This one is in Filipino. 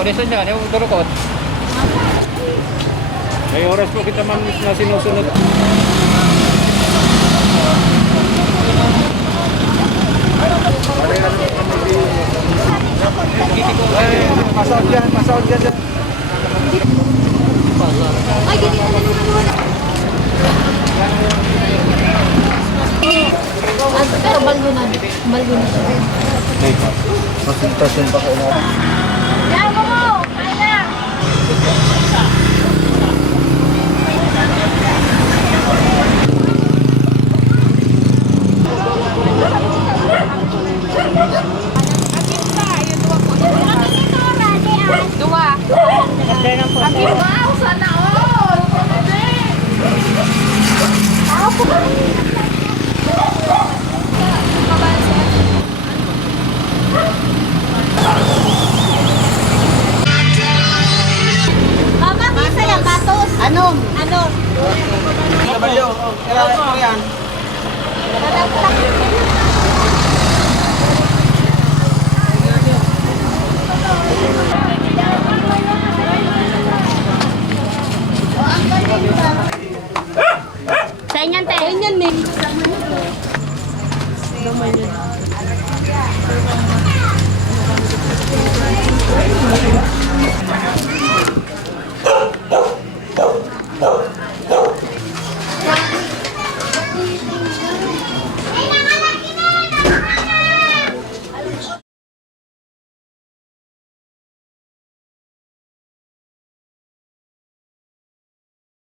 po, listen dyan, yung durukot. May oras po kita man na sinusunod. Pasout dyan, pasout dyan. Ay, ganyan na naman. Pero balbunan. Balbunan siya. Konsultasyon pa ko na. Yan mo! Kaya! Dua. Akin ba? Sana all! Mama, bisa yang batos? Anong? Anong? Nabalyo. Kailangan ko yan. Sa inyan, te. Sa inyan, ne.